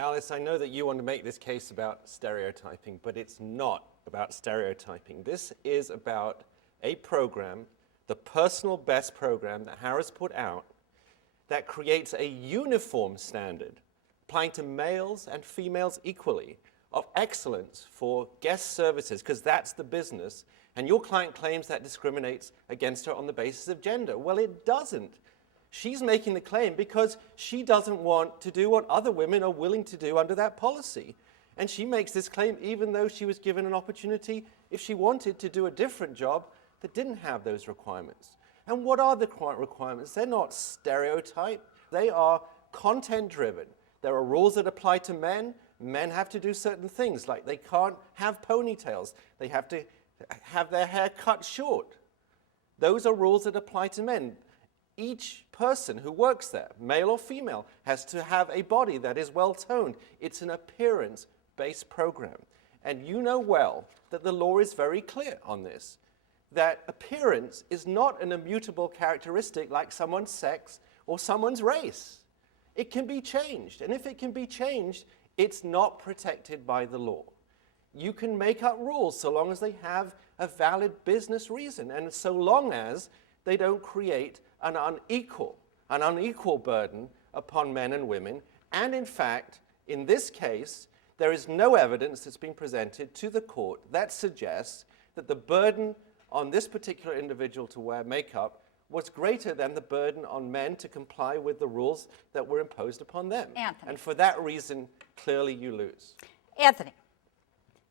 Alice, I know that you want to make this case about stereotyping, but it's not about stereotyping. This is about a program, the personal best program that Harrah's put out, that creates a uniform standard applying to males and females equally of excellence for guest services, because that's the business. And your client claims that discriminates against her on the basis of gender. Well, it doesn't. She's making the claim because she doesn't want to do what other women are willing to do under that policy. And she makes this claim even though she was given an opportunity, if she wanted, to do a different job that didn't have those requirements. And what are the requirements? They're not stereotype. They are content-driven. There are rules that apply to men. Men have to do certain things, like they can't have ponytails. They have to have their hair cut short. Those are rules that apply to men. Each person who works there, male or female, has to have a body that is well-toned. It's an appearance-based program. And you know well that the law is very clear on this, that appearance is not an immutable characteristic like someone's sex or someone's race. It can be changed, and if it can be changed, it's not protected by the law. You can make up rules so long as they have a valid business reason, and so long as they don't create an unequal burden upon men and women. And in fact, in this case, there is no evidence that's been presented to the court that suggests that the burden on this particular individual to wear makeup was greater than the burden on men to comply with the rules that were imposed upon them. Anthony. And for that reason, clearly you lose. Anthony,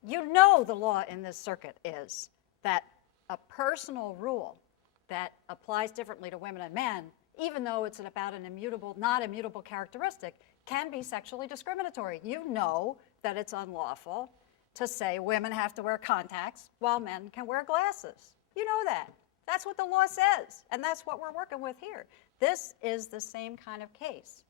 you know the law in this circuit is that a personal rule that applies differently to women and men, even though it's about an immutable, not immutable characteristic, can be sexually discriminatory. You know that it's unlawful to say women have to wear contacts while men can wear glasses. You know that. That's what the law says, and that's what we're working with here. This is the same kind of case.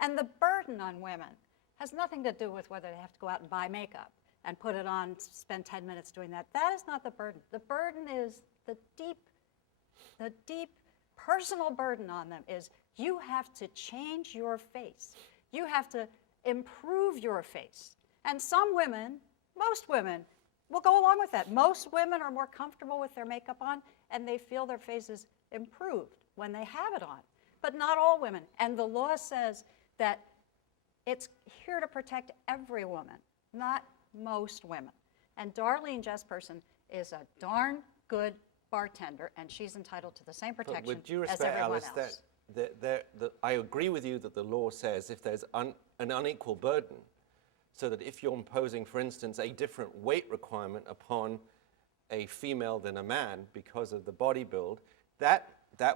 And the burden on women has nothing to do with whether they have to go out and buy makeup and put it on, spend 10 minutes doing that. That is not the burden. The burden is the deep personal burden on them is you have to change your face. You have to improve your face. And some women, most women, will go along with that. Most women are more comfortable with their makeup on, and they feel their faces improved when they have it on. But not all women. And the law says that it's here to protect every woman, not most women. And Darlene Jesperson is a darn good bartender, and she's entitled to the same protection but with due as respect, everyone Alice, else. I agree with you that the law says if there's an unequal burden, so that if you're imposing, for instance, a different weight requirement upon a female than a man because of the body build, that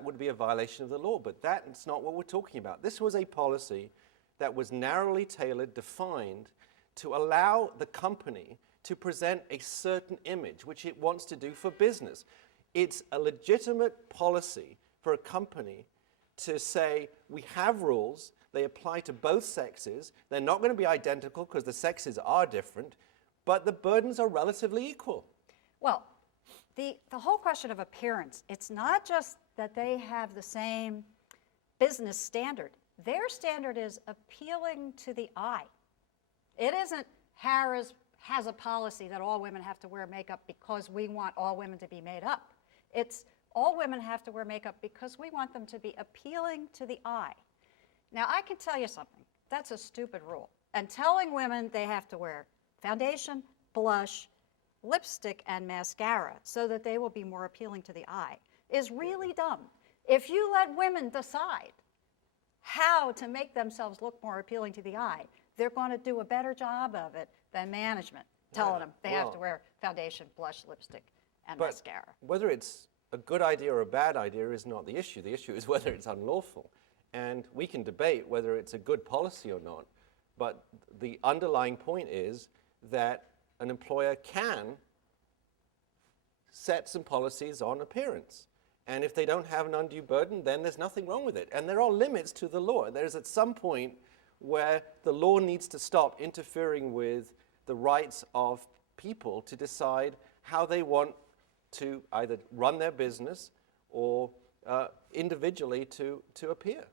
would be a violation of the law. But that's not what we're talking about. This was a policy that was narrowly tailored, defined, to allow the company to present a certain image, which it wants to do for business. It's a legitimate policy for a company to say, we have rules, they apply to both sexes, they're not going to be identical because the sexes are different, but the burdens are relatively equal. Well, the whole question of appearance, it's not just that they have the same business standard. Their standard is appealing to the eye. It isn't Harrah's has a policy that all women have to wear makeup because we want all women to be made up. It's all women have to wear makeup because we want them to be appealing to the eye. Now, I can tell you something. That's a stupid rule. And telling women they have to wear foundation, blush, lipstick, and mascara so that they will be more appealing to the eye is really dumb. If you let women decide how to make themselves look more appealing to the eye, they're going to do a better job of it than management telling them they have to wear foundation, blush, lipstick, and mascara. Whether it's a good idea or a bad idea is not the issue. The issue is whether it's unlawful. And we can debate whether it's a good policy or not. But the underlying point is that an employer can set some policies on appearance. And if they don't have an undue burden, then there's nothing wrong with it. And there are limits to the law. There's at some point where the law needs to stop interfering with the rights of people to decide how they want to either run their business or individually to appear.